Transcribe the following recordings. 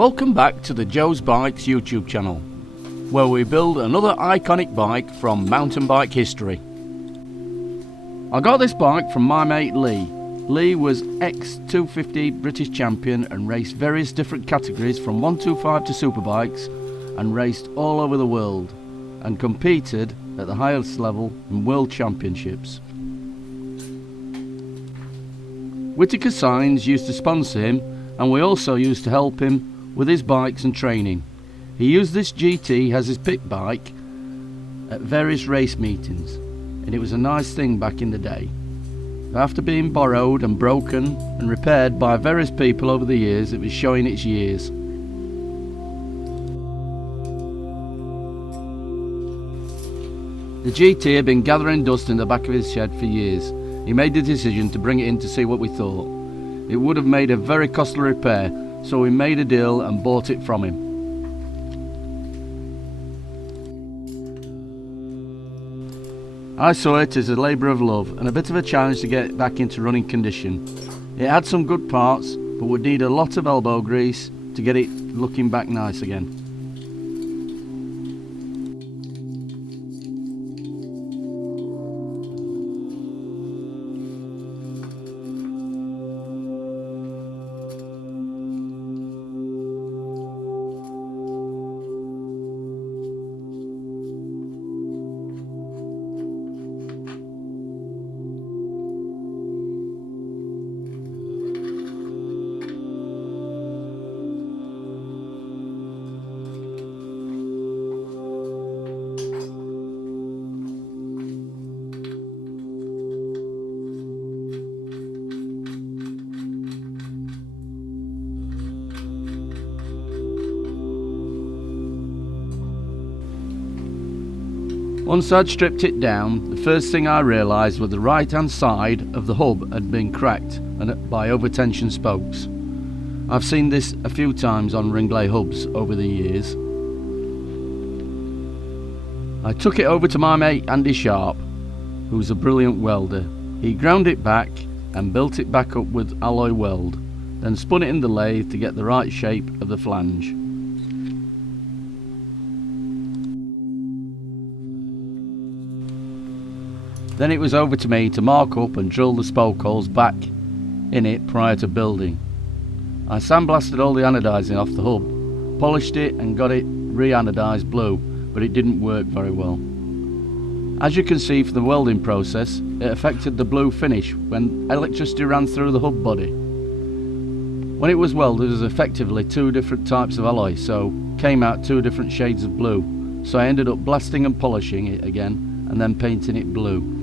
Welcome back to the Joe's Bikes YouTube channel, where we build another iconic bike from mountain bike history. I got this bike from my mate Lee. Lee was ex-250 British champion and raced various different categories from 125 to superbikes, and raced all over the world and competed at the highest level in world championships. Whittaker Signs used to sponsor him, and we also used to help him with his bikes and training. He used this GT as his pit bike at various race meetings, and it was a nice thing back in the day. After being borrowed and broken and repaired by various people over the years, it was showing its years. The GT had been gathering dust in the back of his shed for years. He made the decision to bring it in to see what we thought. It would have made a very costly repair, so we made a deal and bought it from him. I saw it as a labour of love and a bit of a challenge to get it back into running condition. It had some good parts, but would need a lot of elbow grease to get it looking back nice again. Once I'd stripped it down, the first thing I realised was the right hand side of the hub had been cracked by overtension spokes. I've seen this a few times on Ringle hubs over the years. I took it over to my mate Andy Sharp, who's a brilliant welder. He ground it back and built it back up with alloy weld, then spun it in the lathe to get the right shape of the flange. Then it was over to me to mark up and drill the spoke holes back in it prior to building. I sandblasted all the anodizing off the hub, polished it and got it re-anodized blue, but it didn't work very well. As you can see from the welding process, it affected the blue finish when electricity ran through the hub body. When it was welded, it was effectively two different types of alloy, so came out two different shades of blue. So I ended up blasting and polishing it again and then painting it blue.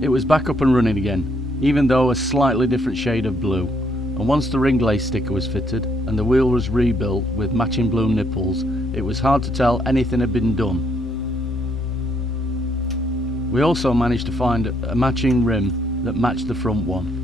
It was back up and running again, even though a slightly different shade of blue, and once the Ringle sticker was fitted and the wheel was rebuilt with matching blue nipples, it was hard to tell anything had been done. We also managed to find a matching rim that matched the front one.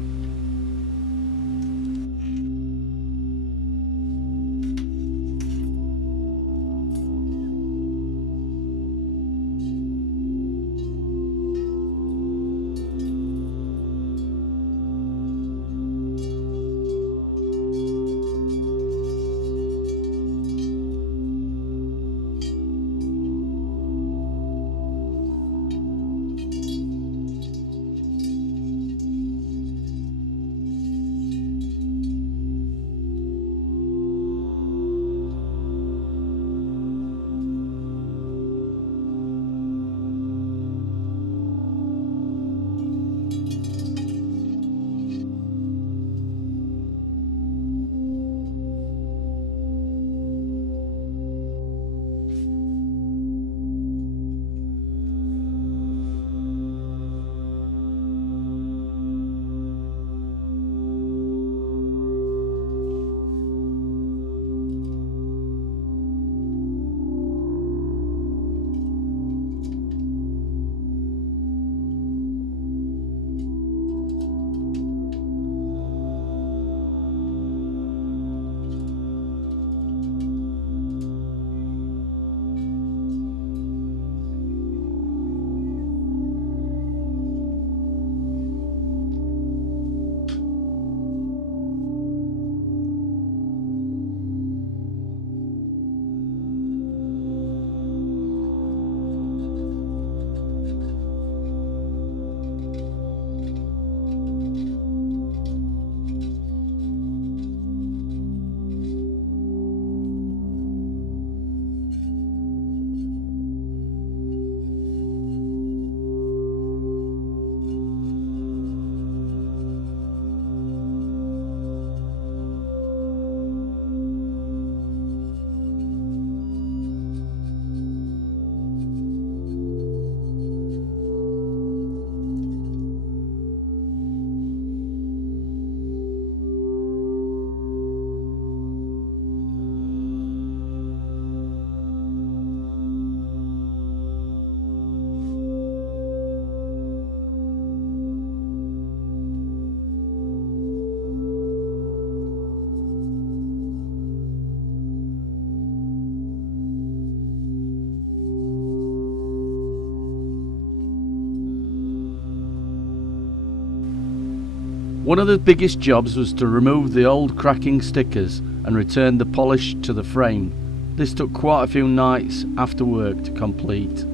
One of the biggest jobs was to remove the old cracking stickers and return the polish to the frame. This took quite a few nights after work to complete.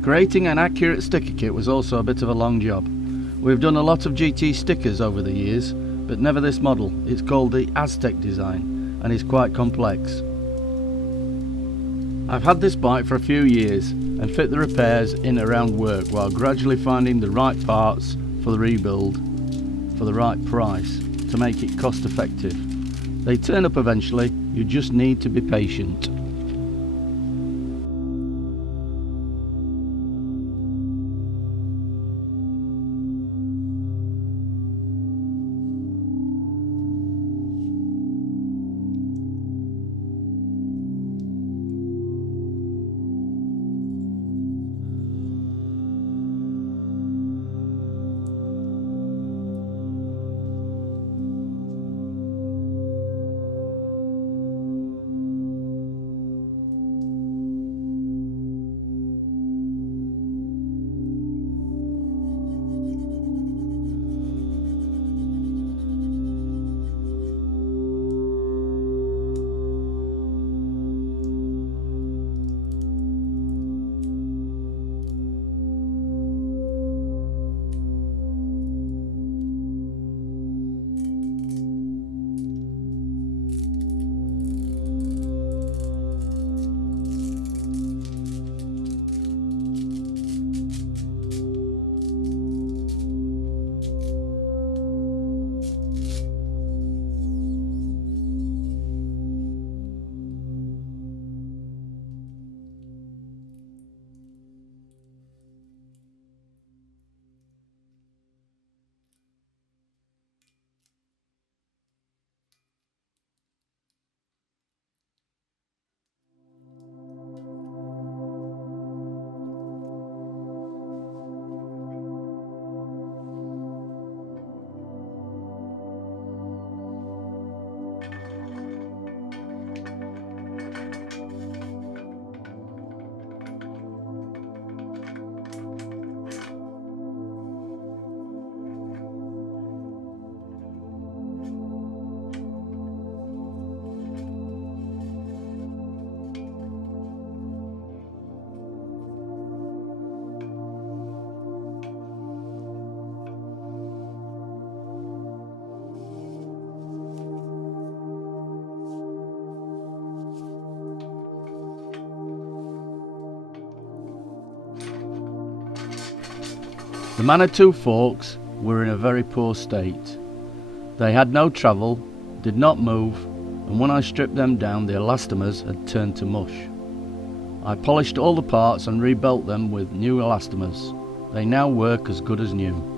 Creating an accurate sticker kit was also a bit of a long job. We've done a lot of GT stickers over the years, but never this model. It's called the Aztec design and is quite complex. I've had this bike for a few years and fit the repairs in around work while gradually finding the right parts for the rebuild for the right price to make it cost effective. They turn up eventually, you just need to be patient. The Manitou forks were in a very poor state. They had no travel, did not move, and when I stripped them down the elastomers had turned to mush. I polished all the parts and rebuilt them with new elastomers. They now work as good as new.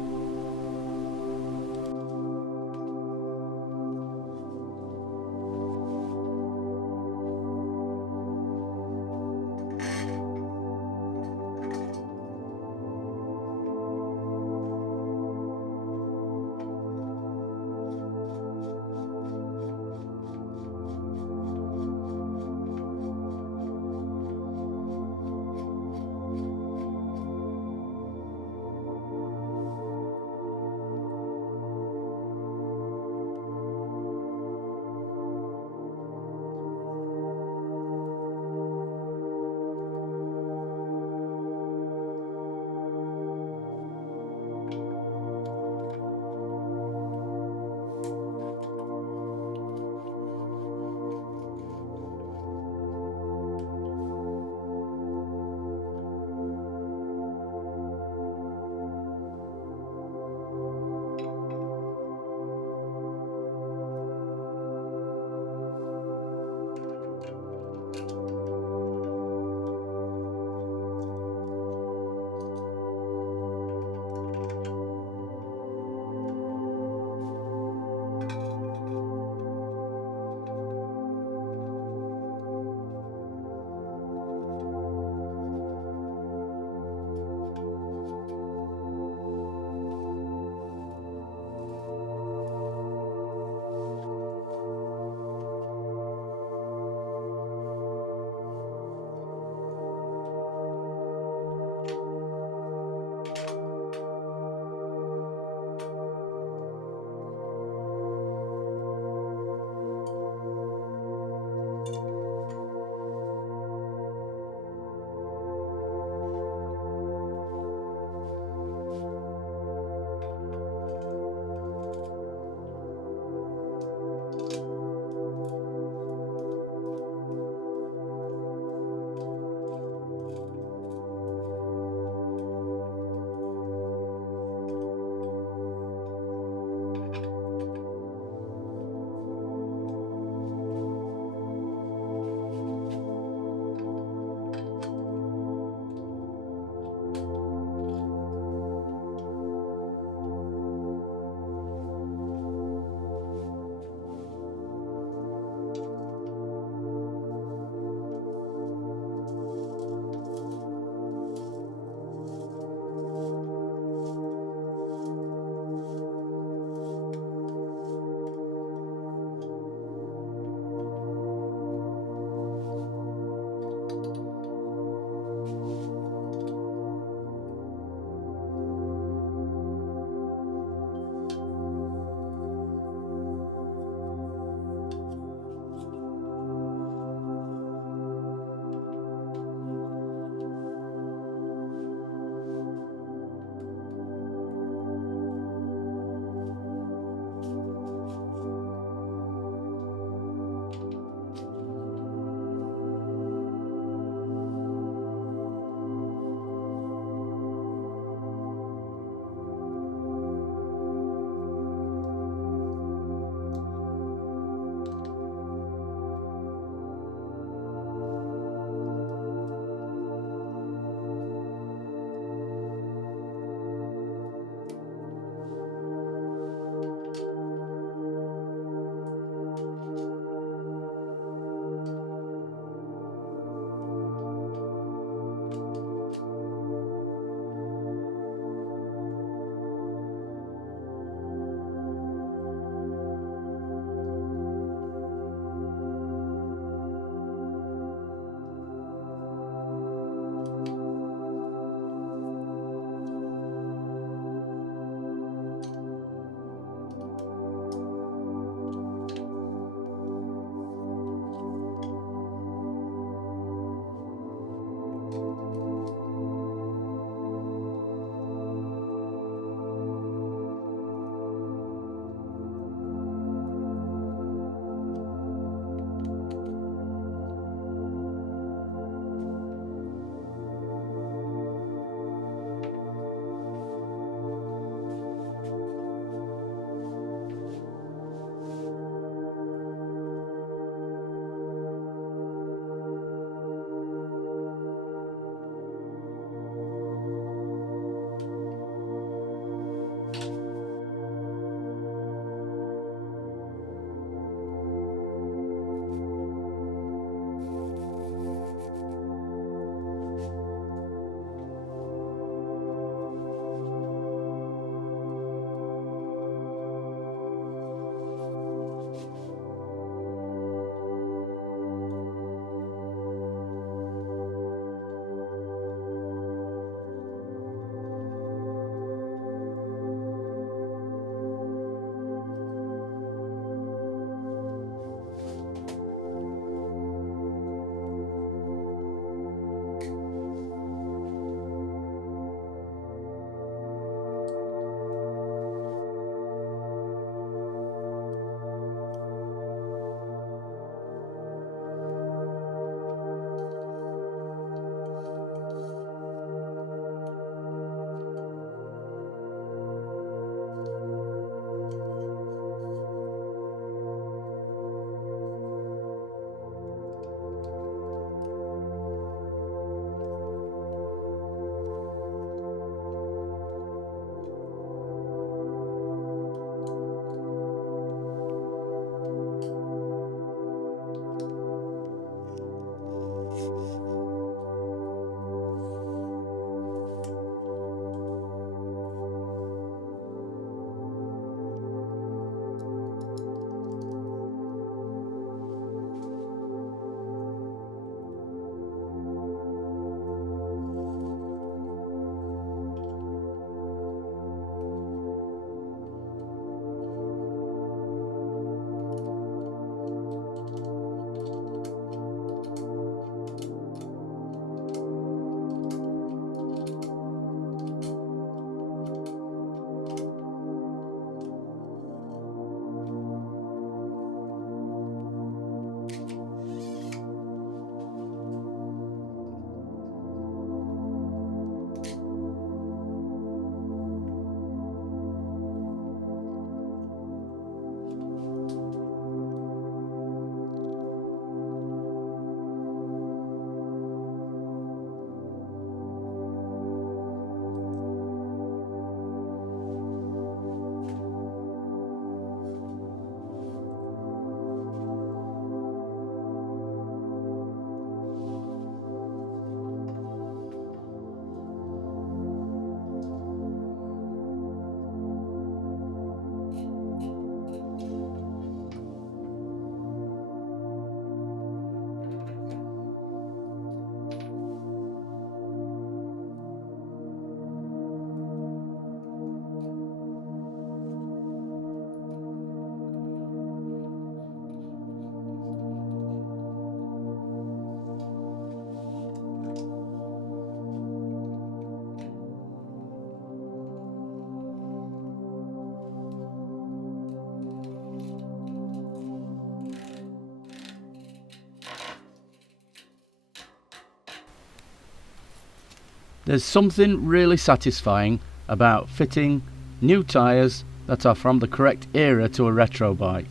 There's something really satisfying about fitting new tyres that are from the correct era to a retro bike.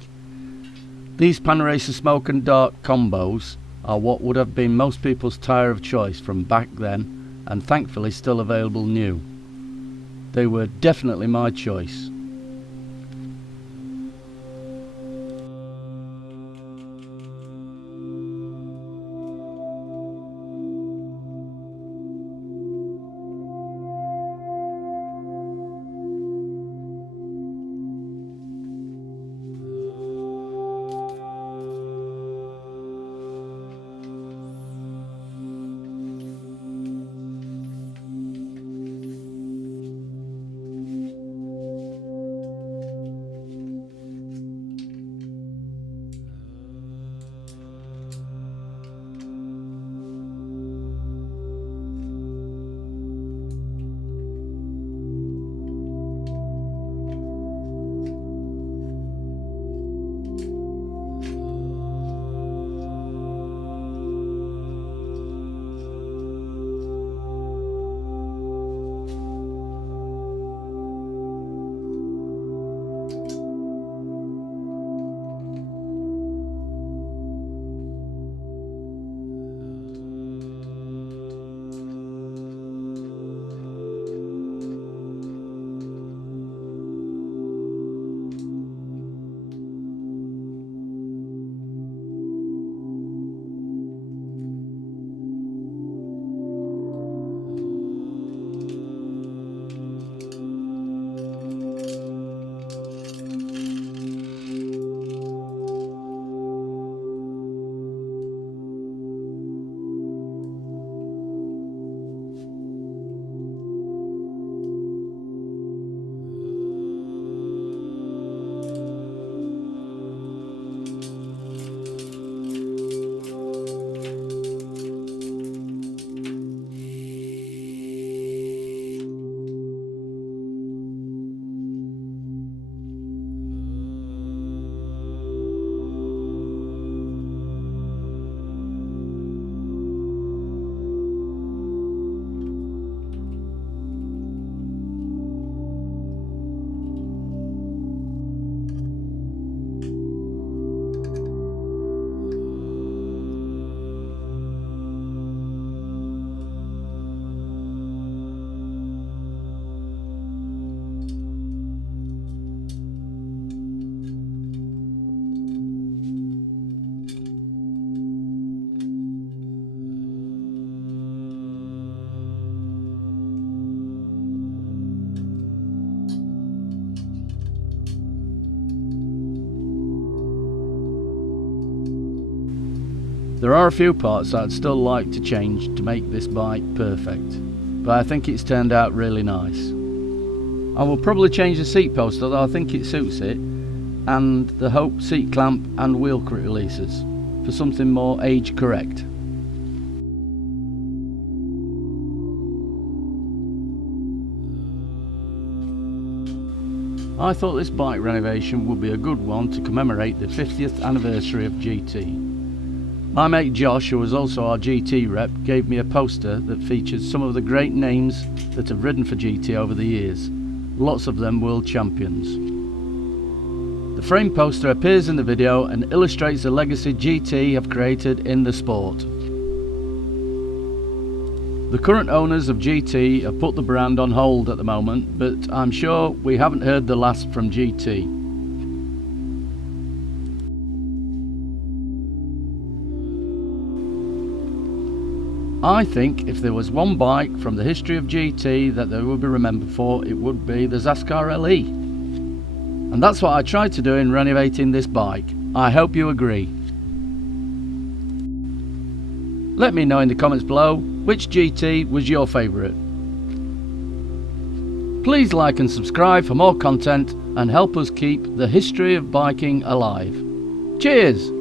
These Panracer Smoke and Dark combos are what would have been most people's tyre of choice from back then, and thankfully still available new. They were definitely my choice. There are a few parts that I'd still like to change to make this bike perfect, but I think it's turned out really nice. I will probably change the seat post, although I think it suits it, and the Hope seat clamp and wheel releases for something more age correct. I thought this bike renovation would be a good one to commemorate the 50th anniversary of GT. My mate Josh, who was also our GT rep, gave me a poster that features some of the great names that have ridden for GT over the years, lots of them world champions. The frame poster appears in the video and illustrates the legacy GT have created in the sport. The current owners of GT have put the brand on hold at the moment, but I'm sure we haven't heard the last from GT. I think if there was one bike from the history of GT that they would be remembered for, it would be the Zaskar LE. And that's what I tried to do in renovating this bike. I hope you agree. Let me know in the comments below which GT was your favourite. Please like and subscribe for more content and help us keep the history of biking alive. Cheers!